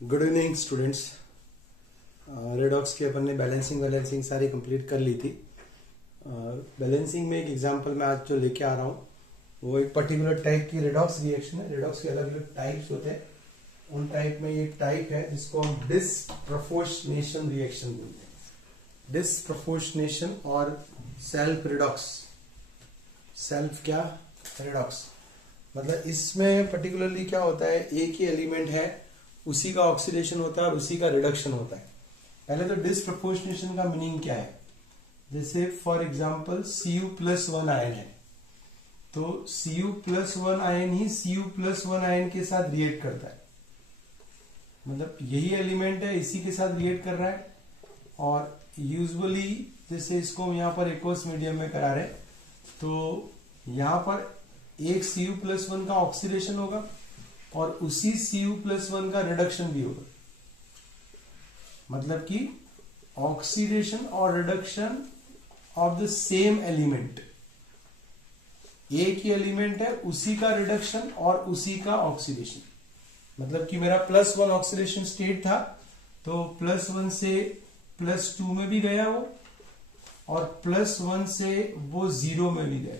Good evening students. Redox की अपन ने balancing सारी कंप्लीट कर ली थी। बैलेंसिंग में एक एग्जांपल मैं आज जो लेके आ रहा हूँ वो एक पर्टिकुलर टाइप की रेडॉक्स रिएक्शन है। रेडॉक्स के अलग अलग टाइप्स होते हैं, उन टाइप में एक टाइप है जिसको हम डिसप्रपोर्शनेशन रिएक्शन बोलते हैं। डिसप्रपोर्शनेशन और सेल्फ रिडॉक्स। सेल्फ क्या? रिडॉक्स। मतलब इसमें पर्टिकुलरली क्या होता है, एक ही एलिमेंट है, उसी का ऑक्सीडेशन होता है और उसी का रिडक्शन होता है। पहले तो डिसप्रपोर्शनेशन का मीनिंग क्या है, जैसे फॉर एग्जांपल Cu+1 आयन है, तो Cu+1 आयन ही Cu+1 आयन के साथ रिएक्ट करता है। मतलब यही एलिमेंट है, इसी के साथ रिएक्ट कर रहा है। और यूजुअली जैसे इसको हम यहां पर एक्वस मीडियम में करा रहे, तो यहां पर एक Cu+1 का ऑक्सीडेशन होगा और उसी Cu+1 का रिडक्शन भी होगा। मतलब कि ऑक्सीडेशन और reduction of the same element. एक ही एलिमेंट है, उसी का रिडक्शन और उसी का ऑक्सीडेशन। मतलब कि मेरा +1 ऑक्सीडेशन स्टेट था, तो +1 से +2 में भी गया वो, और +1 से वो 0 में भी गया।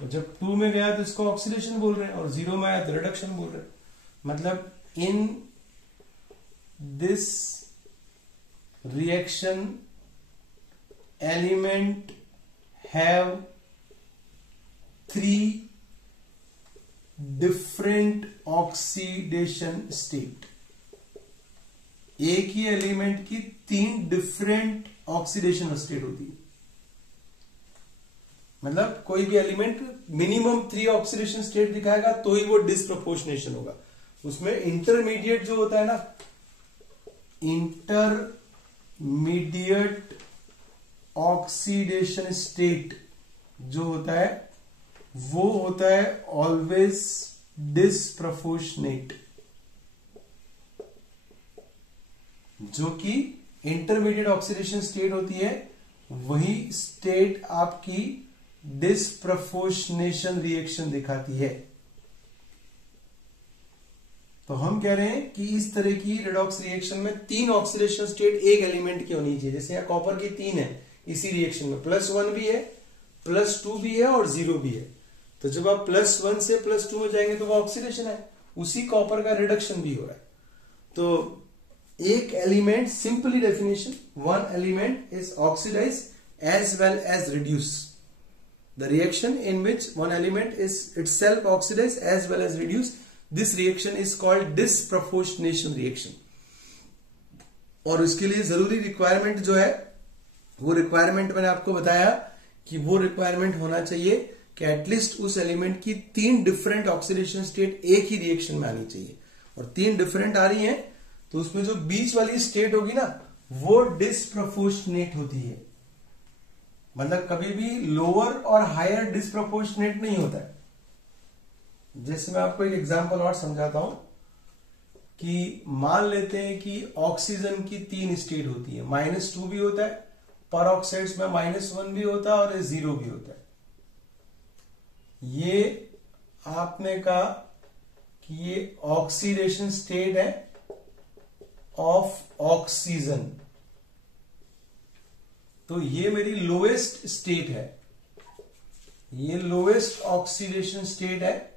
तो जब 2 में गया तो इसको ऑक्सीडेशन बोल रहे हैं, और 0 में आया तो रिडक्शन बोल रहे हैं। मतलब in this reaction element have 3 different oxidation state. एक ही एलिमेंट की 3 डिफरेंट ऑक्सीडेशन स्टेट होती है। मतलब कोई भी एलिमेंट मिनिमम 3 ऑक्सीडेशन स्टेट दिखाएगा तो ही वो डिसप्रपोर्शनेशन होगा। उसमें इंटरमीडिएट जो होता है ना, इंटरमीडिएट ऑक्सीडेशन स्टेट जो होता है वो होता है ऑलवेज डिसप्रपोर्शनेट। जो कि इंटरमीडिएट ऑक्सीडेशन स्टेट होती है, वही स्टेट आपकी डिसप्रपोर्शनेशन रिएक्शन दिखाती है। तो हम कह रहे हैं कि इस तरह की रेडॉक्स रिएक्शन में 3 ऑक्सीडेशन स्टेट एक एलिमेंट की होनी चाहिए। जैसे यहाँ कॉपर की 3 है इसी रिएक्शन में, +1 भी है, +2 भी है और 0 भी है। तो जब आप +1 से +2 में जाएंगे तो वो ऑक्सीडेशन है, उसी कॉपर का रिडक्शन भी हो रहा है। तो एक element, simply definition, one element is oxidise as well as reduce. The reaction in which one element is itself oxidized as well as reduced, this reaction is called disproportionation reaction. और इसके लिए जरूरी रिक्वायरमेंट जो है, वो requirement मैंने आपको बताया कि वो रिक्वायरमेंट होना चाहिए कि एटलीस्ट उस एलिमेंट की 3 डिफरेंट ऑक्सीडेशन स्टेट एक ही रिएक्शन में आनी चाहिए। और 3 डिफरेंट आ रही हैं तो उसमें जो बीच वाली स्टेट होगी ना, वो डिसप्रपोर्शनेट होती है। मतलब कभी भी लोअर और हायर डिसप्रपोर्शनेट नहीं होता है। जैसे मैं आपको एक एग्जांपल और समझाता हूं कि मान लेते हैं कि ऑक्सीजन की 3 स्टेट होती है, -2 भी होता है, परऑक्साइड्स में -1 भी होता है और 0 भी होता है। ये आपने कहा कि ये ऑक्सीडेशन स्टेट है ऑफ ऑक्सीजन। तो ये मेरी लोएस्ट स्टेट है, ये लोएस्ट ऑक्सीडेशन स्टेट है,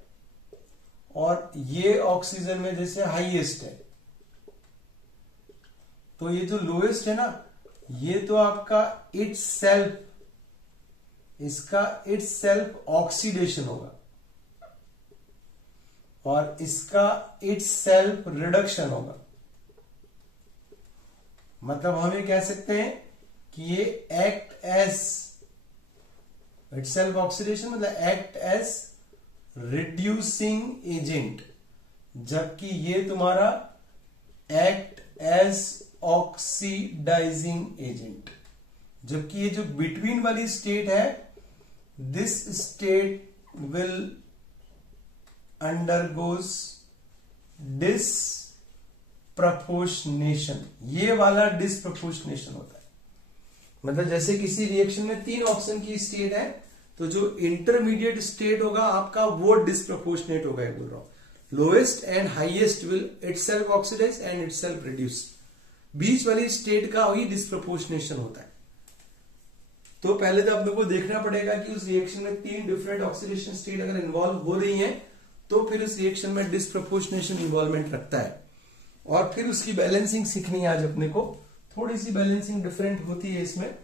और ये ऑक्सीजन में जैसे हाईएस्ट है। तो ये जो लोएस्ट है ना, ये तो आपका इसका इट्स सेल्फ ऑक्सीडेशन होगा, और इसका इट्स सेल्फ रिडक्शन होगा। मतलब हम ये कह सकते हैं कि ये एक्ट एज इटसेल्फ ऑक्सीडेशन, मतलब एक्ट एज रिड्यूसिंग एजेंट, जबकि ये तुम्हारा एक्ट एज ऑक्सीडाइजिंग एजेंट। जबकि ये जो बिटवीन वाली स्टेट है, this state will undergoes disproportionation. ये वाला डिसप्रपोर्शनेशन होता है। मतलब जैसे किसी रिएक्शन में 3 ऑक्सीजन की स्टेट है, तो जो इंटरमीडिएट स्टेट होगा आपका वो डिसप्रपोर्शनेट होगा, बोल रहा हूं। Lowest and highest will itself oxidise and itself reduce. बीच वाली स्टेट का ही डिस्प्रपोर्शनेशन होता है। तो पहले तो अपने को देखना पड़ेगा कि उस रिएक्शन में 3 डिफरेंट ऑक्सीडेशन स्टेट अगर इन्वॉल्व हो रही हैं तो फिर उस रिएक्शन में डिस्प्रपोर्शनेशन इन्वॉल्वमेंट रखता है। और फिर उसकी बैलेंसिंग सीखनी है आज अपने को। थोड़ी सी बैलेंसिंग डिफरेंट होती है इसमें,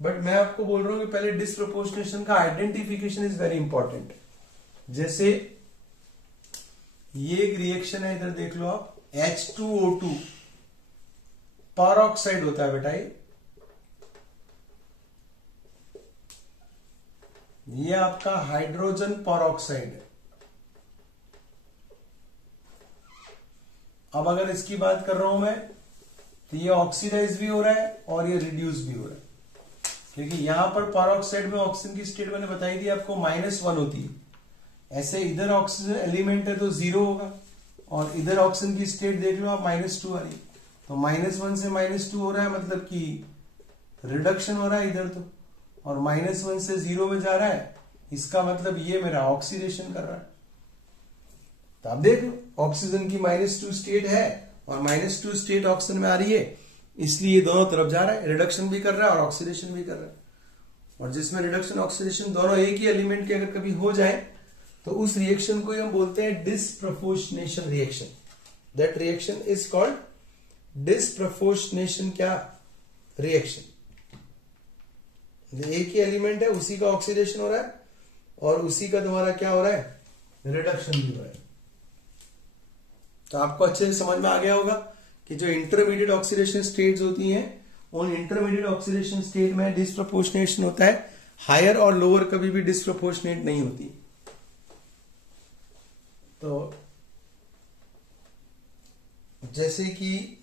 बट मैं आपको बोल रहा हूं कि पहले डिस्प्रपोर्शनेशन का आइडेंटिफिकेशन इज वेरी इंपॉर्टेंट। जैसे ये एक रिएक्शन है, इधर देख लो आप, H2O2 पेरोक्साइड होता है बेटा। ये आपका हाइड्रोजन पेरोक्साइड है। अब अगर इसकी बात कर रहा हूं मैं तो ये ऑक्सीडाइज भी हो रहा है और ये रिड्यूस भी हो रहा है, क्योंकि यहां पर पेरोक्साइड में ऑक्सीजन की स्टेट मैंने बताई थी आपको -1 होती है। ऐसे इधर ऑक्सीजन एलिमेंट है तो 0 होगा, और इधर ऑक्सीजन की स्टेट देख लो आप -2 आ रही, तो -1 से -2 हो रहा है, मतलब कि रिडक्शन हो रहा है इधर तो, और -1 से 0 में जा रहा है, इसका मतलब ये मेरा ऑक्सीडेशन कर रहा है। तो आप देख लो ऑक्सीजन की -2 स्टेट है और -2 स्टेट ऑक्सीजन में आ रही है, इसलिए दोनों तरफ जा रहा है, रिडक्शन भी कर रहा है और ऑक्सीडेशन भी कर रहा है। और जिसमें रिडक्शन ऑक्सीडेशन दोनों एक ही एलिमेंट के अगर कभी हो जाए तो उस रिएक्शन को हम बोलते हैं disproportionation reaction. That reaction is called disproportionation क्या रिएक्शन। एक ही एलिमेंट है, उसी का ऑक्सीडेशन हो रहा है और उसी का तुम्हारा क्या हो रहा है, रिडक्शन भी हो रहा है। तो आपको अच्छे से समझ में आ गया होगा कि जो इंटरमीडिएट ऑक्सीडेशन स्टेट्स होती हैं, उन इंटरमीडिएट ऑक्सीडेशन स्टेट में डिस्प्रपोर्शनेशन होता है। हायर और लोअर कभी भी डिस्प्रपोर्शनेट नहीं होती। तो जैसे कि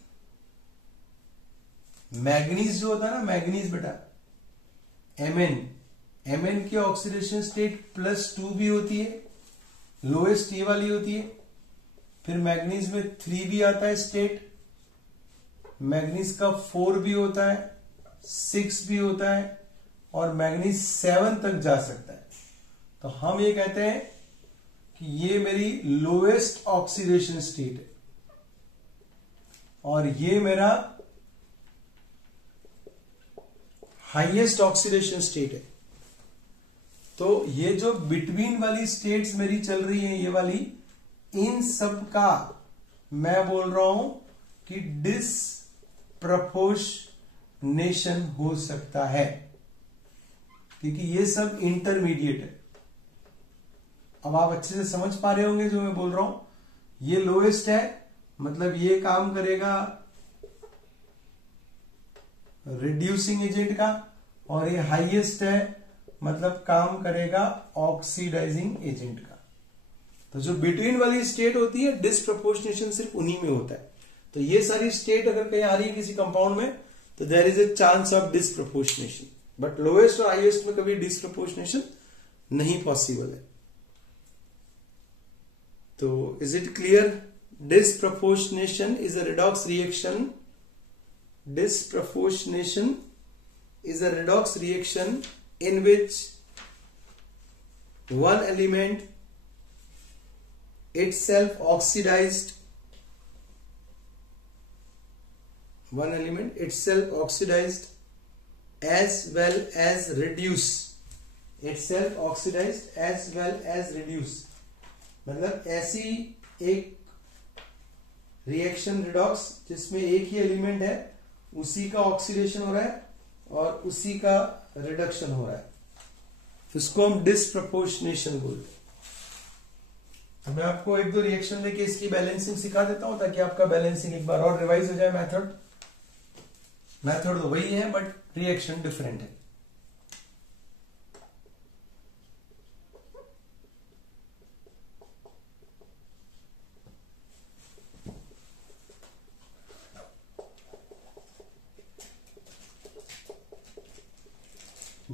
मैग्नीज जो होता है ना, मैग्नीज बेटा Mn की ऑक्सीडेशन स्टेट +2 भी होती है, लोएस्ट ये वाली होती है। फिर मैग्नीज में 3 भी आता है स्टेट, मैग्नीज का 4 भी होता है, 6 भी होता है, और मैग्नीज 7 तक जा सकता है। तो हम ये कहते हैं कि ये मेरी लोएस्ट ऑक्सीडेशन स्टेट है और ये मेरा हाईएस्ट ऑक्सीडेशन स्टेट है। तो ये जो बिटवीन वाली स्टेट्स मेरी चल रही है, ये वाली, इन सब का मैं बोल रहा हूं कि डिस्प्रपोर्शनेशन हो सकता है, क्योंकि ये सब इंटरमीडिएट है। अब आप अच्छे से समझ पा रहे होंगे जो मैं बोल रहा हूं। ये लोएस्ट है, मतलब ये काम करेगा रिड्यूसिंग एजेंट का, और ये हाईएस्ट है, मतलब काम करेगा ऑक्सीडाइजिंग एजेंट का। तो जो बिटवीन वाली स्टेट होती है, डिस्प्रपोर्शनेशन सिर्फ उन्हीं में होता है। तो ये सारी स्टेट अगर कहीं आ रही है किसी कंपाउंड में, तो there is a chance of disproportionation, but lowest और हाईएस्ट में कभी डिस्प्रपोर्शनेशन नहीं पॉसिबल है। तो is it clear? Disproportionation is a redox reaction. Disproportionation is a redox reaction in which one element itself oxidized, as well as reduce. Itself oxidized as well as reduce. मतलब ऐसी एक reaction redox जिसमें एक ही element है, उसी का oxidation हो रहा है और उसी का रिडक्शन हो रहा है, इसको हम डिस्प्रपोर्शनेशन बोलते हैं। अब मैं आपको एक दो रिएक्शन लेके इसकी बैलेंसिंग सिखा देता हूं ताकि आपका बैलेंसिंग एक बार और रिवाइज हो जाए। मेथड तो वही है बट रिएक्शन डिफरेंट है।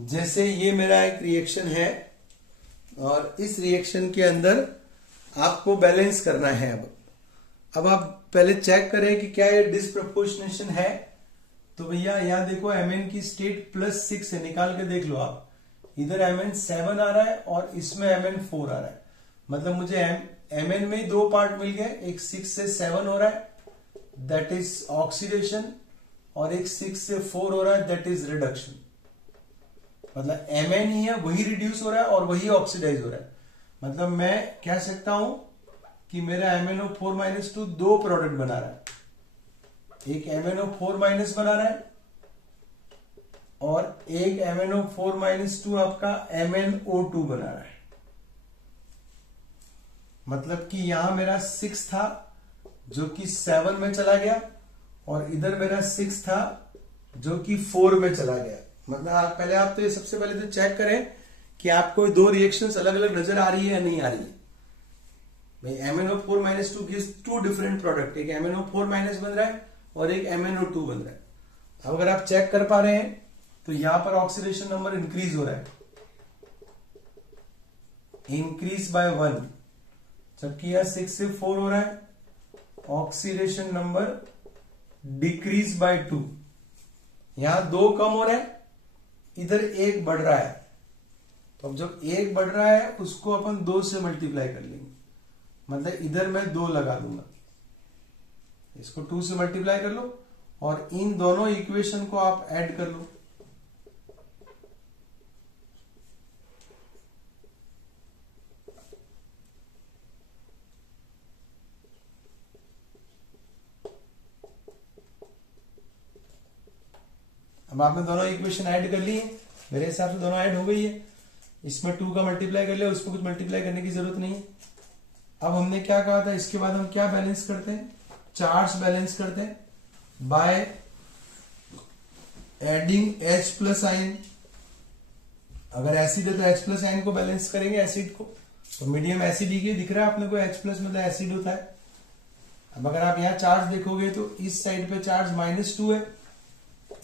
जैसे ये मेरा एक रिएक्शन है और इस रिएक्शन के अंदर आपको बैलेंस करना है। अब आप पहले चेक करें कि क्या ये डिस्प्रपोर्शनेशन है। तो भैया यहां देखो Mn की स्टेट +6 है, निकाल के देख लो आप। इधर Mn 7 आ रहा है और इसमें Mn 4 आ रहा है, मतलब मुझे Mn में ही दो पार्ट मिल गए, एक 6 से 7 हो रहा है दैट इज ऑक्सीडेशन, और एक 6 से 4 हो रहा है दैट इज रिडक्शन। मतलब Mn ही है, वही रिड्यूस हो रहा है और वही ऑक्सीडाइज हो रहा है। मतलब मैं कह सकता हूं कि मेरा MnO4 दो प्रोडक्ट बना रहा है, एक MnO4 बना रहा है और एक MnO4 आपका MnO2 बना रहा है। मतलब कि यहां मेरा 6 था जो कि 7 में चला गया, और इधर मेरा 6 था जो कि 4 में चला गया। मतलब आप तो ये सबसे पहले तो चेक करें कि आपको दो रिएक्शंस अलग अलग नजर आ रही है या नहीं आ रही है। भाई MnO4 gives to different product, एक MnO4 बन रहा है और एक MnO2 बन रहा है। अब अगर आप चेक कर पा रहे हैं तो यहां पर ऑक्सीडेशन नंबर इंक्रीज हो रहा है, इंक्रीज बाय 1, जबकि यहां 6 से 4 हो रहा है ऑक्सीडेशन नंबर डिक्रीज बाय 2। यहां 2 कम हो रहा है, इधर 1 बढ़ रहा है। तो अब जब 1 बढ़ रहा है उसको अपन 2 से मल्टीप्लाई कर लेंगे, मतलब इधर मैं 2 लगा दूंगा, इसको 2 से मल्टीप्लाई कर लो और इन दोनों इक्वेशन को आप ऐड कर लो। अब आपने दोनों इक्वेशन ऐड कर ली है, मेरे हिसाब से दोनों ऐड हो गई है। इसमें 2 का मल्टीप्लाई कर लिया, उसको कुछ मल्टीप्लाई करने की जरूरत नहीं है। अब हमने क्या कहा था, इसके बाद हम क्या बैलेंस करते हैं, चार्ज बैलेंस करते हैं by adding H plus ion. अगर एसिड है तो H प्लस आयन को बैलेंस करेंगे, एसिड को। तो मीडियम एसिड ही दिख रहा है अपने को, H प्लस मतलब एसिड होता है। अब अगर आप यहां चार्ज देखोगे तो इस साइड पे चार्ज -2 है,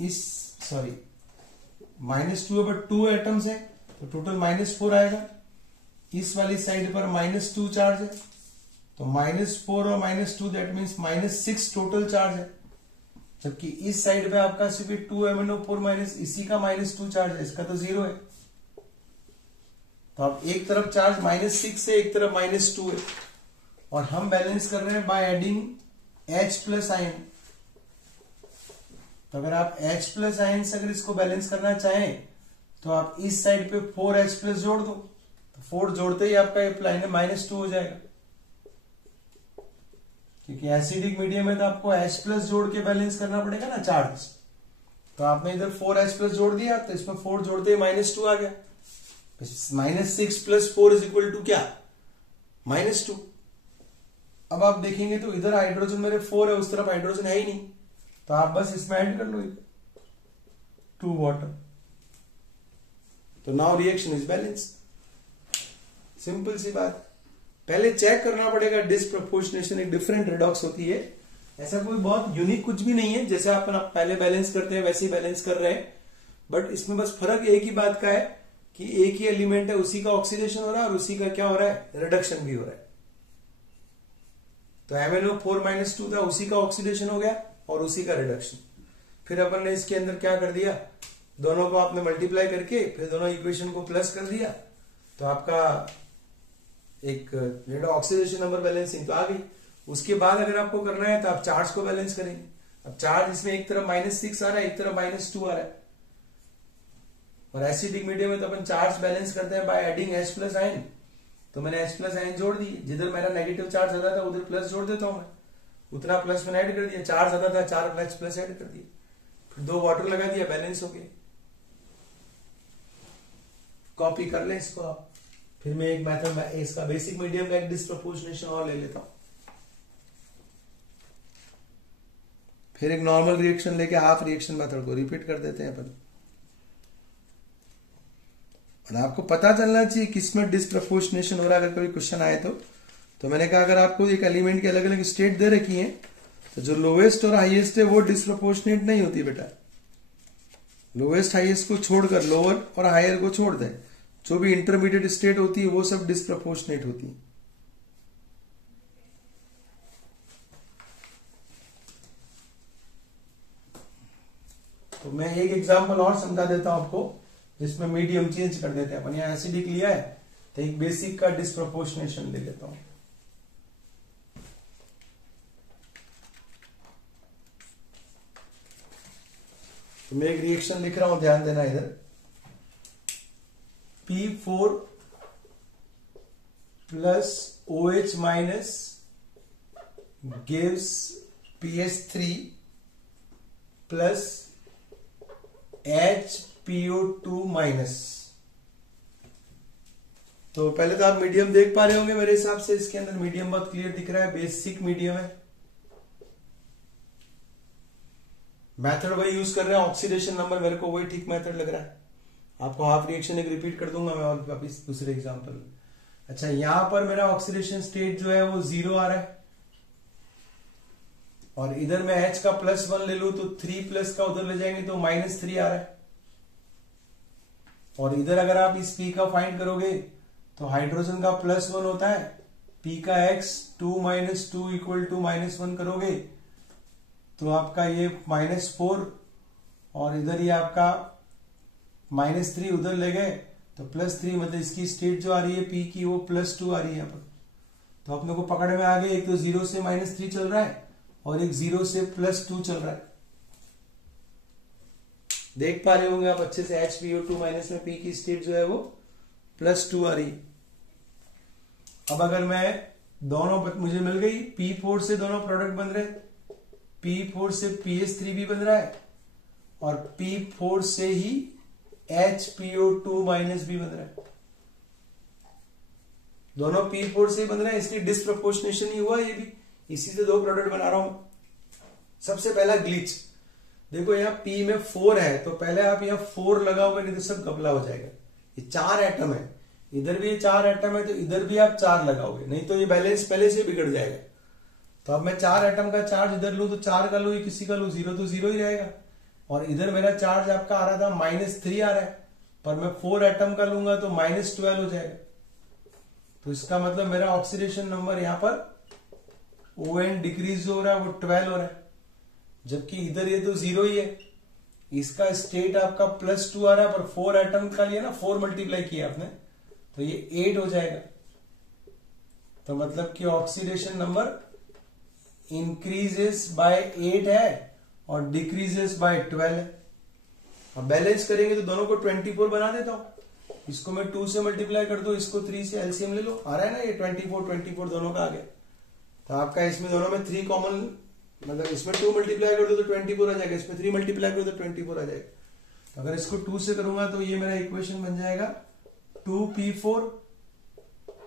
इस सॉरी -2 है बट 2 एटम्स है तो टोटल -4 आएगा। इस वाली साइड पर -2 चार्ज है तो -4 और -2 दैट मीन्स -6 टोटल चार्ज है। जबकि इस साइड पे आपका सिर्फ 2 MnO4 इसी का -2 चार्ज है, इसका तो 0 है। तो अब एक तरफ चार्ज -6 है, एक तरफ -2 है, और हम बैलेंस कर रहे हैं by adding H plus ion. तो अगर आप H प्लस आयन से अगर इसको बैलेंस करना चाहें तो आप इस साइड पे 4H प्लस जोड़ दो, तो 4 जोड़ते ही आपका ये प्लाइन -2 हो जाएगा। क्योंकि एसिडिक मीडियम में तो आपको H प्लस जोड़ के बैलेंस करना पड़ेगा ना चार्ज। तो आपने इधर 4H प्लस जोड़ दिया तो इसमें 4 जोड़ते ही -2 आ गया। -6 प्लस 4 इज इक्वल टू क्या, -2। अब आप देखेंगे तो इधर हाइड्रोजन मेरे 4 है, उस तरफ हाइड्रोजन है ही नहीं, तो आप बस इसमें ऐड कर लो 2 वाटर। तो now reaction is balance. Simple सी बात। पहले चेक करना पड़ेगा डिसप्रपोर्शनेशन, एक डिफरेंट रिडॉक्स होती है, ऐसा कोई बहुत यूनिक कुछ भी नहीं है। जैसे आप पहले बैलेंस करते हैं वैसे ही बैलेंस कर रहे हैं, बट इसमें बस फर्क एक ही बात का है कि एक ही एलिमेंट है, उसी का ऑक्सीडेशन हो रहा है और उसी का क्या हो रहा है, रिडक्शन भी हो रहा है। तो MnO4 था, उसी का ऑक्सीडेशन हो गया और उसी का रिडक्शन। फिर अपन ने इसके अंदर क्या कर दिया, दोनों को आपने मल्टीप्लाई करके फिर दोनों इक्वेशन को प्लस कर दिया, तो आपका एक ऑक्सीडेशन नंबर बैलेंसिंग तो आ गई। उसके बाद अगर आपको करना है तो आप चार्ज को बैलेंस करेंगे। अब चार्ज इसमें एक तरफ -6 आ रहा है, एक तरफ -2 आ रहा है, और एसिडिक मीडियम में तो अपन चार्ज बैलेंस करते हैं by adding H plus ion. तो मैंने H प्लस आयन जोड़ दी, जिधर मेरा नेगेटिव चार्ज ज्यादा था उधर प्लस जोड़ देता हूं मैं, उतना प्लस मैंने ऐड कर दिया। चार्ज ज्यादा था, 4 H प्लस ऐड कर दिया, फिर 2 वाटर लगा दिया, बैलेंस हो गया। कॉपी कर ले इसको आप। फिर मैं एक मेथड इसका बेसिक मीडियम का एक डिसप्रपोर्शनेशन और ले लेता हूं, फिर एक नॉर्मल रिएक्शन लेके हाफ रिएक्शन मेथड को रिपीट कर देते हैं अपन। और आपको पता चलना चाहिए किसमें डिसप्रपोर्शनेशन हो रहा है अगर कोई क्वेश्चन आए तो मैंने कहा अगर आपको एक एलिमेंट की अलग अलग स्टेट दे रखी है तो जो लोवेस्ट और हाईएस्ट है वो डिसप्रपोर्शनेट नहीं होती बेटा। लोवेस्ट हाईएस्ट को छोड़कर लोअर और हायर को छोड़ दें, जो भी इंटरमीडिएट स्टेट होती है वो सब डिसप्रपोर्शनेट होती है। तो मैं एक एग्जांपल और समझा देता हूं आपको, जिसमें मीडियम चेंज कर देते हैं अपन। यहां एसिडिक लिया है तो एक बेसिक का डिसप्रपोर्शनेशन ले लेता हूं। तो मैं एक रिएक्शन लिख रहा हूं, ध्यान देना इधर। P4 plus OH minus gives PS3 plus HPO2 minus. तो पहले तो आप मीडियम देख पा रहे होंगे मेरे हिसाब से, इसके अंदर मीडियम बहुत क्लियर दिख रहा है, बेसिक मीडियम है। मेथड वही यूज कर रहे हैं, ऑक्सीडेशन नंबर मेरे को वही ठीक मेथड लग रहा है। आपको हाफ रिएक्शन एक रिपीट कर दूंगा मैं और वापिस दूसरे एग्जांपल। अच्छा, यहां पर मेरा ऑक्सीडेशन स्टेट जो है वो 0 आ रहा है, और इधर मैं H का +1 ले लूं तो 3 प्लस का उधर ले जाएंगे तो -3 आ रहा है। और इधर अगर आप इस P का फाइंड करोगे तो हाइड्रोजन का +1 होता है, P का X 2 - 2 = -1 करोगे तो आपका ये -4, और इधर ये आपका -3 उधर ले गए तो +3, मतलब इसकी स्टेट जो आ रही है P की वो +2 आ रही है यहाँ पर। तो अपने को पकड़ में आ गई, एक तो 0 से -3 चल रहा है और एक 0 से +2 चल रहा है। देख पा रहे होंगे आप अच्छे से, HPO2 माइनस में P की स्टेट जो है वो +2 आ रही है। अब अगर मैं दोनों, मुझे मिल गई P4 से दोनों प्रोडक्ट बन रहे, P4 से PS3 भी बन रहा है और P4 से ही HPO2 माइनस भी बन रहा है। दोनों P4 से ही बन रहे हैं, इसलिए डिस्प्रपोर्शनेशन ही हुआ ये भी, इसी से दो प्रोडक्ट बना रहा हूं। सबसे पहला ग्लिच देखो, यहाँ P में 4 है तो पहले आप यहाँ 4 लगाओगे, नहीं तो सब गबला हो जाएगा। ये 4 एटम है, इधर भी 4 एटम है तो इधर भी आप 4 लगाओगे, नहीं तो ये बैलेंस पहले से बिगड़ जाएगा। तो अब मैं 4 एटम का चार्ज इधर लू तो 4 का लू, किसी का लू 0 तो 0 ही रहेगा। और इधर मेरा चार्ज आपका आ रहा था -3 आ रहा है, पर मैं 4 एटम का लूंगा तो -12 हो जाएगा। तो इसका मतलब मेरा ऑक्सीडेशन नंबर यहाँ पर ON डिक्रीज हो रहा है, वो 12 हो रहा है, जबकि इधर ये तो 0 ही है। इसका स्टेट आपका +2 आ रहा है, पर 4 एटम का लिया ना, 4 मल्टीप्लाई किया आपने तो ये 8 हो जाएगा। तो मतलब कि ऑक्सीडेशन नंबर इंक्रीजेस बाय 8 है और डिक्रीजेस बाय 12 है। अब बैलेंस करेंगे तो दोनों को 24 बना देता हूं, इसको मैं 2 से मल्टीप्लाई कर दो, इसको 3 से एलसीएम ले लो, आ रहा है ना ये 24 दोनों का आ गया। तो आपका इसमें दोनों में 3 कॉमन, मतलब इसमें 2 मल्टीप्लाई कर दो तो 24 आ जाएगा, इसमें 3 मल्टीप्लाई कर दो तो 24 आ जाएगा। तो अगर इसको 2 से करूंगा तो ये मेरा इक्वेशन बन जाएगा 2P4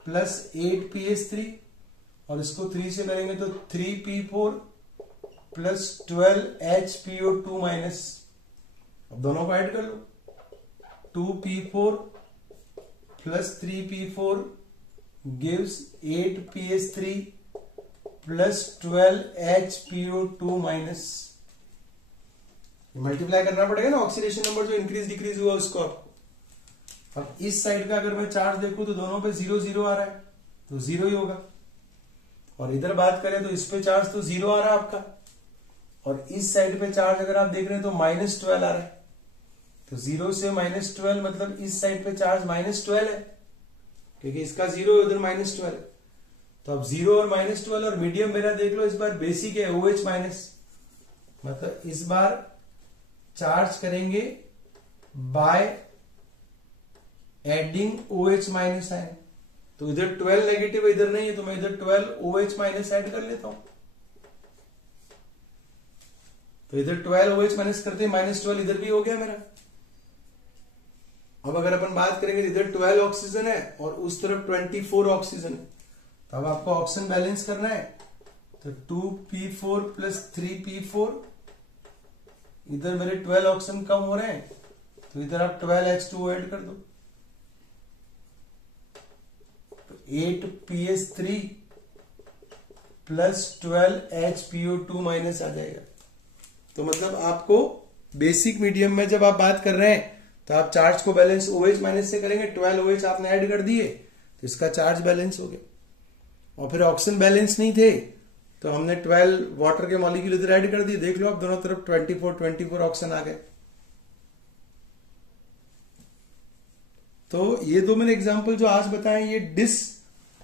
प्लस 8PS3, और इसको 3 से करेंगे तो 3P4 प्लस 12HPO2 माइनस। अब दोनों को ऐड कर लो, 2P4 plus 3P4 gives 8PS3 plus 12HPO2 minus. Multiply करना पड़ेगा ना ऑक्सीडेशन नंबर जो इंक्रीज डिक्रीज हुआ उसको आपको। अब इस साइड का अगर मैं चार्ज देखूं तो दोनों पे 0 0 आ रहा है तो 0 ही होगा, और इधर बात करें तो इस पे चार्ज तो 0 आ रहा है आपका, और इस साइड पे चार्ज अगर आप देख रहे हैं तो -12 आ रहा है। तो 0 से -12 मतलब इस साइड पे चार्ज -12 है, क्योंकि इसका 0 उधर -12 है। तो अब 0 और -12, और मीडियम मेरा देख लो इस बार बेसिक है OH माइनस, मतलब इस बार चार्ज करेंगे by adding OH minus ion. तो इधर 12 नेगेटिव इधर नहीं है तो मैं इधर 12 OH माइनस ऐड कर लेता हूं। तो इधर 12 OH माइनस करते -12 इधर भी हो गया मेरा। अब अगर अपन बात करेंगे तो इधर 12 ऑक्सीजन है और उस तरफ 24 ऑक्सीजन है, तो अब आपको ऑक्सीजन बैलेंस करना है। तो 2P4 प्लस 3P4, इधर मेरे 12 ऑक्सीजन कम हो रहे हैं तो इधर आप 12H2O ऐड कर दो, 8PS3 प्लस 12HPO2 माइनस आ जाएगा। तो मतलब आपको बेसिक मीडियम में जब आप बात कर रहे हैं तो आप चार्ज को बैलेंस OH माइनस से करेंगे, 12 OH आपने ऐड कर दिए तो इसका चार्ज बैलेंस हो गया। और फिर ऑक्सीजन बैलेंस नहीं थे तो हमने 12 वाटर के मॉलिक्यूल इधर ऐड कर दिए, देख लो आप दोनों तरफ 24 ऑक्सीजन आ गए। तो ये दो मैंने एग्जांपल जो आज बताए ये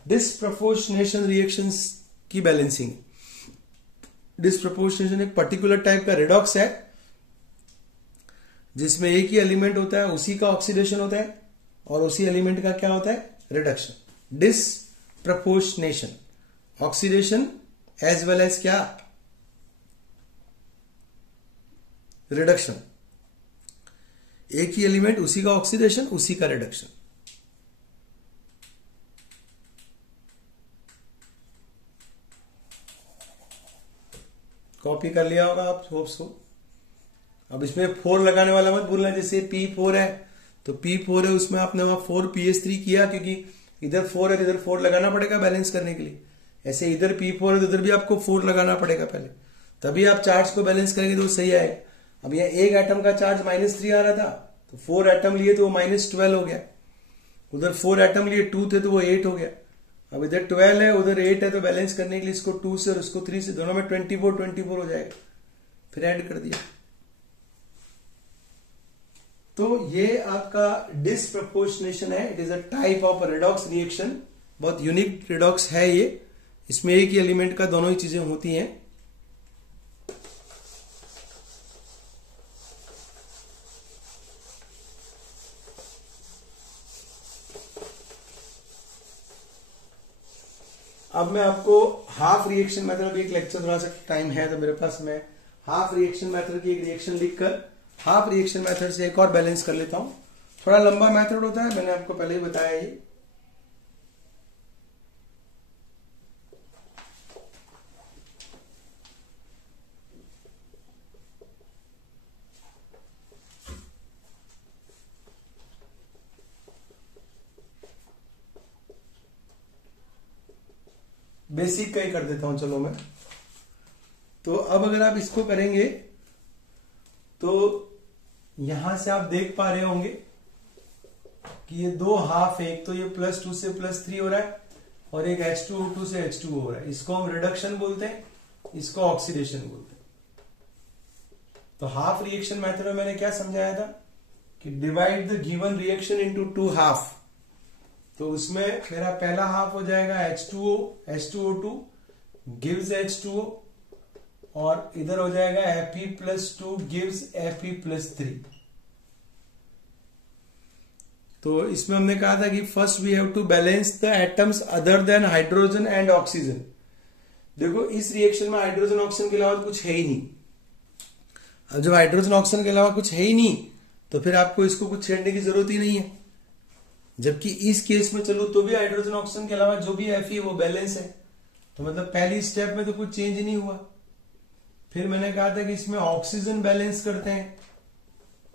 डिसप्रपोर्शनेशन रिएक्शंस की बैलेंसिंग। डिसप्रपोर्शनेशन एक पर्टिकुलर टाइप का रेडॉक्स है जिसमें एक ही एलिमेंट होता है उसी का ऑक्सीडेशन होता है और उसी एलिमेंट का क्या होता है, reduction. Disproportionation, oxidation as well as क्या, रिडक्शन। एक ही एलिमेंट उसी का ऑक्सीडेशन उसी का रिडक्शन। कॉपी कर लिया होगा आप, होप सो। अब इसमें 4 लगाने वाला मत भूलना, जैसे P4 है तो P4 है, उसमें आपने वहां 4PS3 किया क्योंकि इधर 4 है तो इधर 4 लगाना पड़ेगा बैलेंस करने के लिए। ऐसे इधर P4 है तो इधर भी आपको 4 लगाना पड़ेगा पहले, तभी आप चार्ज को बैलेंस करेंगे तो सही आएगा। अब यह एक एटम का चार्ज -3 आ रहा था तो 4 एटम लिए तो वो -12 हो गया, उधर 4 एटम लिए 2 थे तो वो 8 हो गया। अब इधर 12 है उधर 8 है तो बैलेंस करने के लिए इसको 2 से और इसको 3 से, दोनों में 24 हो जाएगा, फिर ऐड कर दिया। तो ये आपका डिसप्रपोर्शनेशन है। It is a type of redox reaction, बहुत यूनिक रेडॉक्स है ये। इसमें एक ही एलिमेंट का दोनों ही चीजें होती हैं। अब मैं आपको हाफ रिएक्शन मेथड, अभी एक लेक्चर थोड़ा सा टाइम है तो मेरे पास, मैं हाफ रिएक्शन मेथड की एक रिएक्शन लिखकर हाफ रिएक्शन मेथड से एक और बैलेंस कर लेता हूं। थोड़ा लंबा मेथड होता है, मैंने आपको पहले ही बताया ये। बेसिक का ही कर देता हूं चलो मैं। तो अब अगर आप इसको करेंगे तो यहां से आप देख पा रहे होंगे कि ये दो हाफ है, एक तो ये +2 से +3 हो रहा है और एक H2O2 से H2O हो रहा है। इसको हम रिडक्शन बोलते हैं, इसको ऑक्सीडेशन बोलते हैं। तो हाफ रिएक्शन मेथड में मैंने क्या समझाया था कि divide the given reaction into 2 half. तो उसमें मेरा पहला हाफ हो जाएगा H2O2 गिव्स H2O और इधर हो जाएगा Fe+2 गिव्स Fe+3। तो इसमें हमने कहा था कि first we have to balance the atoms other than hydrogen and oxygen. देखो इस रिएक्शन में हाइड्रोजन ऑक्सीजन के अलावा कुछ है ही नहीं। अब जब हाइड्रोजन ऑक्सीजन के अलावा कुछ है ही नहीं तो फिर आपको इसको कुछ छेड़ने की जरूरत ही नहीं है। जबकि इस केस में चलो तो भी हाइड्रोजन ऑक्सीजन के अलावा जो भी Fe वो बैलेंस है, तो मतलब पहली स्टेप में तो कुछ चेंज ही नहीं हुआ। फिर मैंने कहा था कि इसमें ऑक्सीजन बैलेंस करते हैं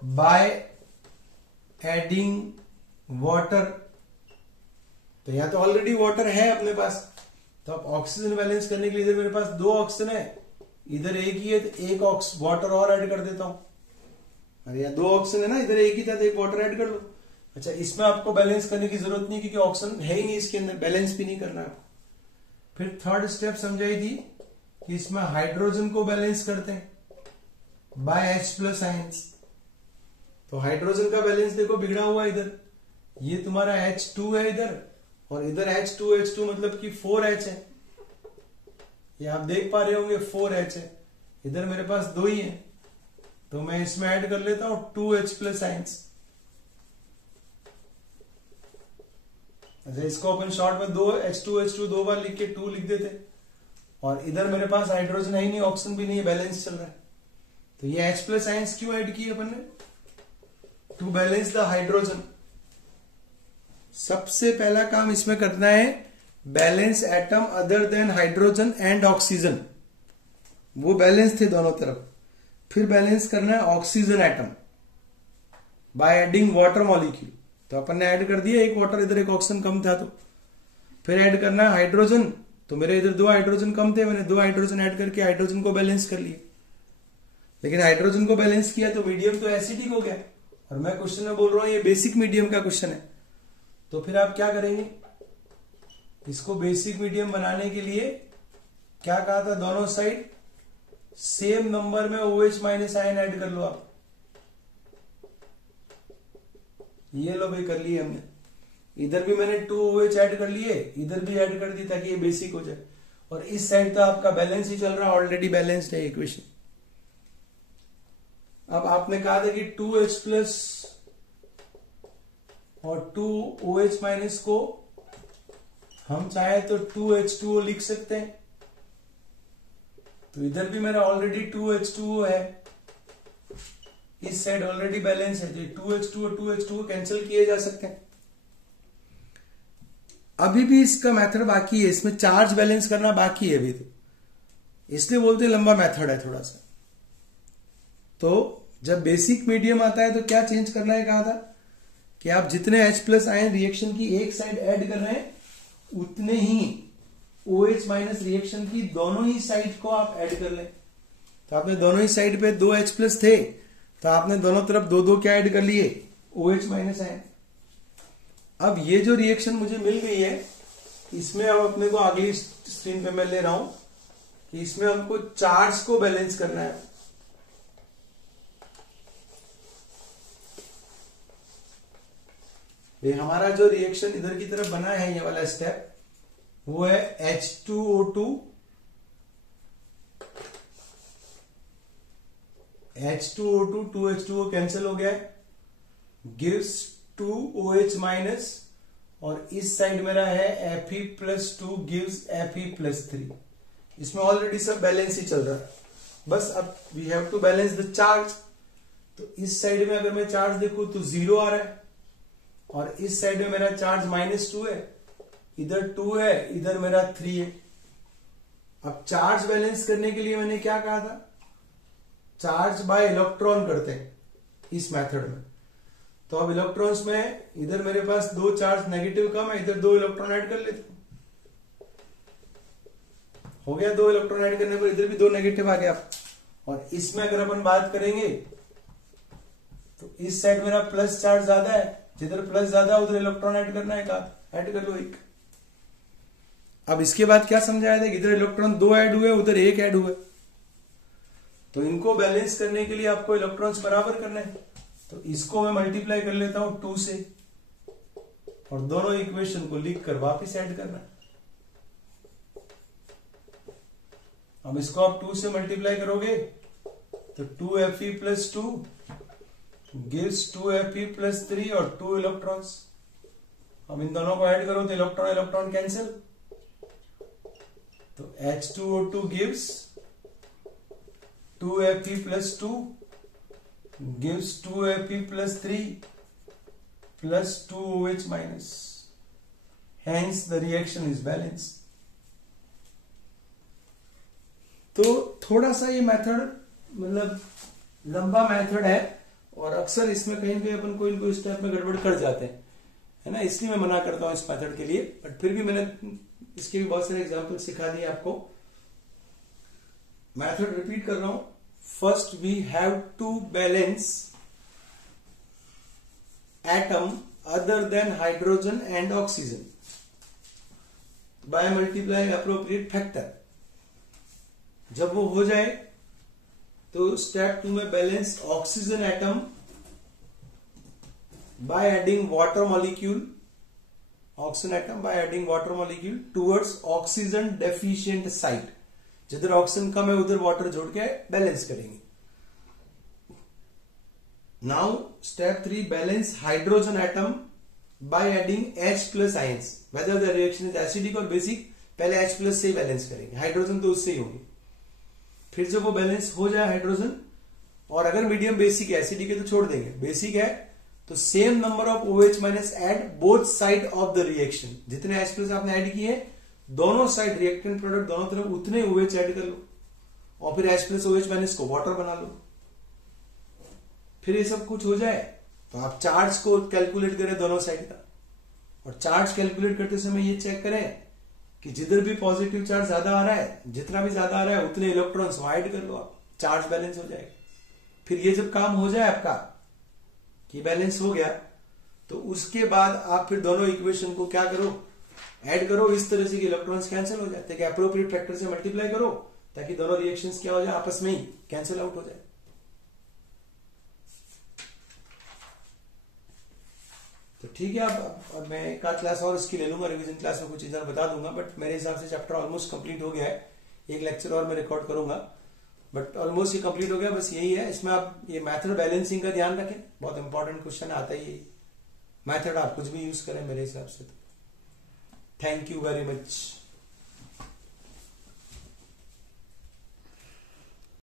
बाय एडिंग वाटर। तो यहां तो ऑलरेडी वाटर है अपने पास, तो अब ऑक्सीजन बैलेंस करने के लिए इधर मेरे पास 2 ऑक्सीजन है, इधर एक ही है तो एक वाटर और ऐड कर देता हूं। अरे यहाँ 2 ऑक्सीजन है ना, इधर एक ही था तो एक वाटर ऐड कर लो। अच्छा, इसमें आपको बैलेंस करने की जरूरत नहीं क्योंकि ऑक्सीजन है ही नहीं इसके अंदर, बैलेंस भी नहीं करना आपको। फिर थर्ड स्टेप समझाई थी कि इसमें हाइड्रोजन को बैलेंस करते हैं बाय H+ आयंस। तो हाइड्रोजन का बैलेंस देखो बिगड़ा हुआ इधर, ये तुम्हारा H2 है इधर और इधर H2 मतलब कि 4H है। ये आप देख पा रहे होंगे 4H है, इधर मेरे पास 2 ही है तो मैं इसमें ऐड कर लेता हूं 2H+ आयंस। अच्छा, इसको अपन शॉर्ट में 2 H2 2 बार लिख के 2 लिख देते, और इधर मेरे पास हाइड्रोजन है ही नहीं, ऑक्सीजन भी नहीं है, बैलेंस चल रहा है। तो ये H+ आयंस क्यों ऐड किए अपन ने? To balance the hydrogen. सबसे पहला काम इसमें करना है balance atom other than hydrogen and oxygen, वो बैलेंस थे दोनों तरफ। फिर बैलेंस करना है oxygen atom by adding water molecule. तो अपन ने ऐड कर दिया एक वाटर, इधर एक ऑक्सीजन कम था तो। फिर ऐड करना है हाइड्रोजन, तो मेरे इधर 2 हाइड्रोजन कम थे, मैंने 2 हाइड्रोजन ऐड करके हाइड्रोजन को बैलेंस कर लिया। लेकिन हाइड्रोजन को बैलेंस किया तो मीडियम तो एसिडिक हो गया, और मैं क्वेश्चन में बोल रहा हूं ये बेसिक मीडियम का क्वेश्चन है। तो फिर आप क्या करेंगे, इसको बेसिक मीडियम बनाने के लिए क्या कहा था, दोनों साइड सेम नंबर में OH- आयन ऐड कर लो आप। ये लो भाई, कर लिए हमने। इधर भी मैंने 2 OH ऐड कर लिए, इधर भी ऐड कर दी ताकि ये बेसिक हो जाए। और इस साइड तो आपका बैलेंस ही चल रहा है, ऑलरेडी बैलेंस्ड है इक्वेशन। अब आपने कहा था कि 2H प्लस और 2OH माइनस को हम चाहे तो 2H2O लिख सकते हैं। तो इधर भी मेरा ऑलरेडी 2H2O है, इस साइड ऑलरेडी बैलेंस है, तो 2H2O 2H2O कैंसिल किए जा सकते हैं। अभी भी इसका मेथड बाकी है, इसमें चार्ज बैलेंस करना बाकी है अभी, तो इसलिए बोलते हैं लंबा मेथड है थोड़ा सा। तो जब बेसिक मीडियम आता है तो क्या चेंज करना है कहा था कि आप जितने H प्लस आयन रिएक्शन की एक साइड ऐड कर रहे हैं उतने ही OH माइनस रिएक्शन की दोनों ही साइड को आप ऐड कर लें। तो आपने दोनों ही साइड पे 2 H प्लस थे, तो आपने दोनों तरफ 2 क्या ऐड कर लिए, OH माइनस आयन। अब ये जो रिएक्शन मुझे मिल गई है, इसमें अब अपने को अगली स्क्रीन पे मैं ले रहा हूं कि इसमें हमको चार्ज को बैलेंस करना है। ये हमारा जो रिएक्शन इधर की तरफ बना है, ये वाला स्टेप, वो है H2O2 2H2O कैंसिल हो गया है, गिव्स 2OH माइनस, और इस साइड मेरा है Fe plus 2 gives Fe plus 3। इसमें ऑलरेडी सब बैलेंस ही चल रहा है, बस अब we have to balance the charge. तो इस साइड में अगर मैं चार्ज देखूं तो 0 आ रहा है, और इस साइड में मेरा चार्ज -2 है, इधर 2 है, इधर मेरा 3 है। अब चार्ज बैलेंस करने के लिए मैंने क्या कहा था, चार्ज बाय इलेक्ट्रॉन करते हैं इस मेथड में। तो अब इलेक्ट्रॉन्स में इधर मेरे पास 2 चार्ज नेगेटिव कम है, इधर 2 इलेक्ट्रॉन ऐड कर लेता हूं, हो गया। 2 इलेक्ट्रॉन ऐड करने पर इधर भी 2 नेगेटिव आ गया। और इसमें अगर अपन बात करेंगे तो इस साइड मेरा प्लस चार्ज ज्यादा है, जिधर प्लस ज्यादा उधर इलेक्ट्रॉन ऐड करना है, कहा ऐड कर लो 1। अब इसके बाद क्या समझाया था कि इधर इलेक्ट्रॉन 2 ऐड हुए, उधर 1 ऐड हुए, तो इनको बैलेंस करने के लिए आपको इलेक्ट्रॉन्स बराबर करने हैं। तो इसको मैं मल्टीप्लाई कर लेता हूं 2 से, और दोनों इक्वेशन को लिख कर वापिस ऐड करना है। अब इसको आप 2 से मल्टीप्लाई करोगे तो 2Fe plus 2 gives 2Fe plus 3 और 2 इलेक्ट्रॉन्स। अब इन दोनों को ऐड करो तो इलेक्ट्रॉन इलेक्ट्रॉन कैंसिल, तो H2O2 gives 2Fe plus 2 gives 2Fe plus 3 plus 2OH minus. Hence the reaction is balanced. तो थोड़ा सा ये मेथड मतलब लंबा मेथड है, और अक्सर इसमें कहीं भी अपन कोई कोई स्टेप में गड़बड़ कर जाते हैं, है ना, इसलिए मैं मना करता हूं इस मेथड के लिए। बट फिर भी मैंने इसके भी बहुत सारे एग्जाम्पल सिखा दिए आपको। मेथड रिपीट कर रहा हूं। First we have to balance atom other than hydrogen and oxygen by multiplying appropriate factor। जब वो हो जाए तो स्टेप 2 में balance oxygen atom by adding water molecule, oxygen atom by adding water molecule towards oxygen deficient site। जिधर oxygen कम है उधर water जोड़ के बैलेंस करेंगे। Now step 3 balance hydrogen atom by adding H plus ions, whether the reaction is acidic और basic, पहले H plus से ही balance करेंगे, हाइड्रोजन तो उससे ही होगी। फिर जब वो बैलेंस हो जाए हाइड्रोजन, और अगर मीडियम बेसिक है, एसिडिक है तो छोड़ देंगे, बेसिक है तो same number of OH minus add both side of the reaction. जितने H प्लस आपने ऐड किए दोनों साइड रिएक्टेंट प्रोडक्ट दोनों तरफ उतने OH ऐड कर लो, और फिर H प्लस OH माइनस को वाटर बना लो। फिर ये सब कुछ हो जाए तो आप चार्ज को कैलकुलेट करें दोनों साइड का, और चार्ज कैलकुलेट करते समय ये चेक करें कि जिधर भी पॉजिटिव चार्ज ज्यादा आ रहा है, जितना भी ज्यादा आ रहा है उतने इलेक्ट्रॉन्स ऐड कर लो, आप चार्ज बैलेंस हो जाएगा। फिर ये जब काम हो जाए आपका कि बैलेंस हो गया, तो उसके बाद आप फिर दोनों इक्वेशन को क्या करो, ऐड करो, इस तरह से कि इलेक्ट्रॉन्स कैंसिल हो जाते हैं, एप्रोप्रिएट फैक्टर से मल्टीप्लाई करो ताकि दोनों रिएक्शंस क्या हो जाए, आपस में ही कैंसिल आउट हो जाए। तो ठीक है, अब मैं एक आध क्लास और इसकी ले लूंगा, रिवीजन क्लास में कुछ चीजें बता दूंगा, बट मेरे हिसाब से चैप्टर ऑलमोस्ट कंप्लीट हो गया है। एक लेक्चर और मैं रिकॉर्ड करूंगा, बट ऑलमोस्ट ये कंप्लीट हो गया, बस यही है इसमें। आप ये मेथड बैलेंसिंग का ध्यान रखें, बहुत इंपॉर्टेंट क्वेश्चन आता ही। मेथड आप कुछ भी यूज करें मेरे हिसाब से तो। Thank you very much.